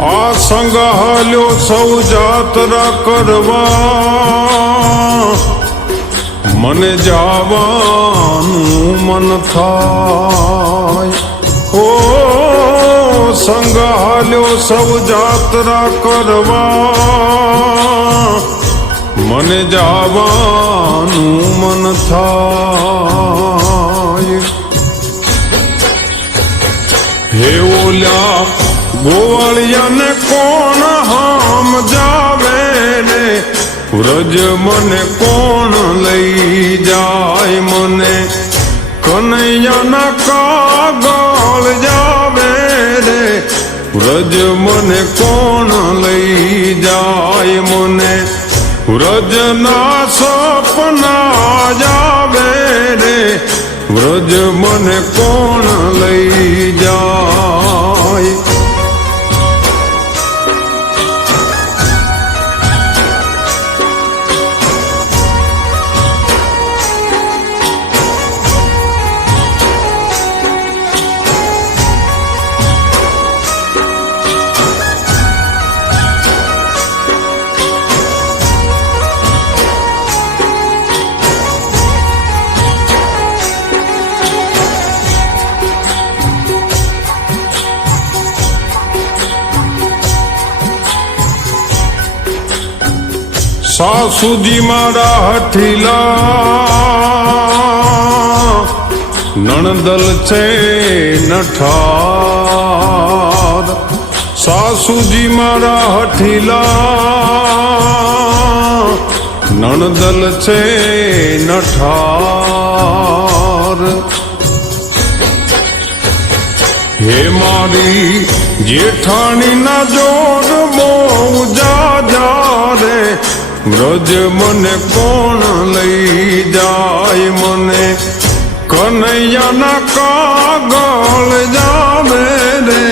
આ સંગ હાલ્યો સૌ જાત્રા કરવા, મને જવાનું મન થાય. ઓ સંગ હાલ્યો સૌ જાત્રા કરવા, મને જવાનું મન થાય. હે ઓલ્યા ગોવાળિયાને કોણ હામ જાવે રે, વ્રજ મને કોણ લઈ જાય. મને કનૈયાના કાગળ જાવે રે, વ્રજ મને કોણ લઈ જાય. મને વ્રજના સપના જાવે રે, વ્રજ મને કોણ લઈ જાય. સાસુજી મારા હઠીલા, નણદલ છે નઠાર. સાસુજી મારા હઠીલા, નણદલ છે નઠાર. હે મારી જેઠાણીના જોર બહુ જાજા રે, વ્રજ મને કોણ લઈ જાય. મને કનૈયાના કાગળ જાવે રે,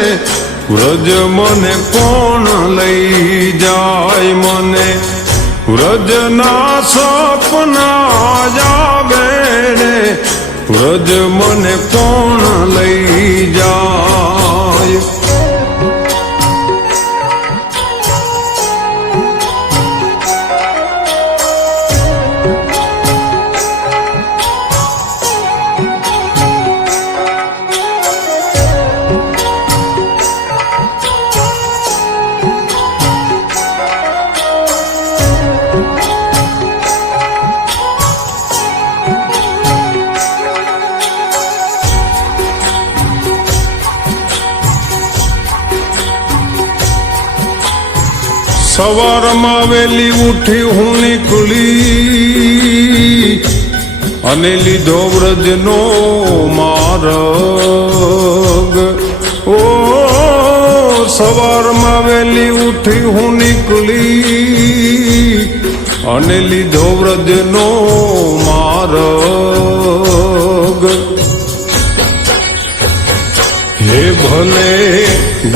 વ્રજ મને કોણ લઈ જાય. મને વ્રજના સપના જાવે રે, વ્રજ મને કોણ લઈ જાય. સવારમાં વેલી ઉઠી હું નીકળી, અને લીધો વ્રજનો માર્ગ. ઓ સવારમાં વેલી ઉઠી હું નીકળી, અને લીધો વ્રજનો માર્ગ. હે ભલે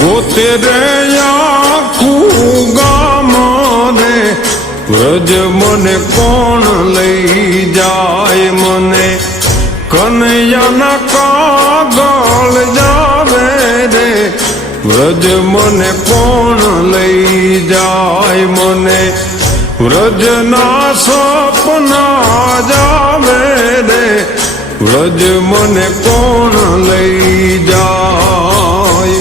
ગોતે રે આખું ગામ રે, વ્રજ મને કોણ લઈ જાય. મને કનૈયાના કાગળ જાવે રે, વ્રજ મને કોણ લઈ જાય. મને વ્રજના સપના જાવે રે, વ્રજ મને કોણ લઈ જાય.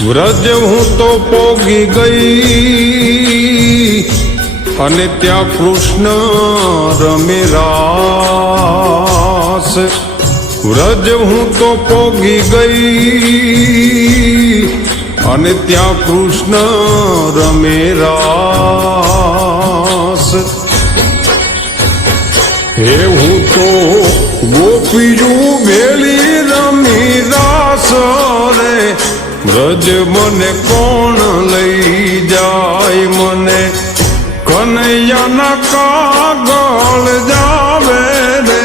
વ્રજ હું તો પોગી ગઈ અને ત્યાં કૃષ્ણ રમે રાસ. વ્રજ હું તો પોગી ગઈ અને ત્યાં કૃષ્ણ રમે રાસ. હે હું તો ગોપીયું ભેળી રમી રાસ રે. વ્રજ મને કોણ લઈ જાય, મને કનૈયાના કાગળ જાવે રે.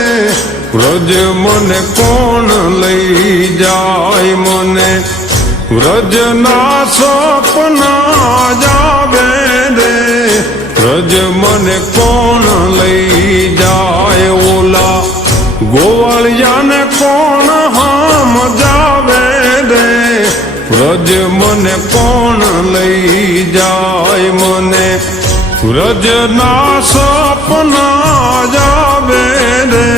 વ્રજ મને કોણ લઈ જાય, મને વ્રજના સપના જાવે રે. વ્રજ મને કોણ લઈ જાય, ઓલા ગોવાળિયાને કોણ હામ જાવે રે. વ્રજ મને કોણ લઈ જાય, મને વ્રજના સપના જાવે રે.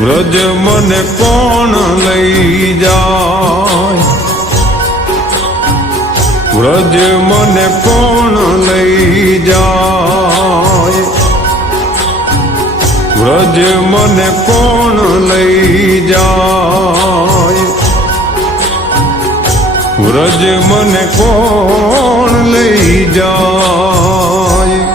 વ્રજ મને કોણ લઈ જાય, વ્રજ મને કોણ લઈ જાય, વ્રજ મને કોણ લઈ જાય, વ્રજ મને કોણ લઈ જાય.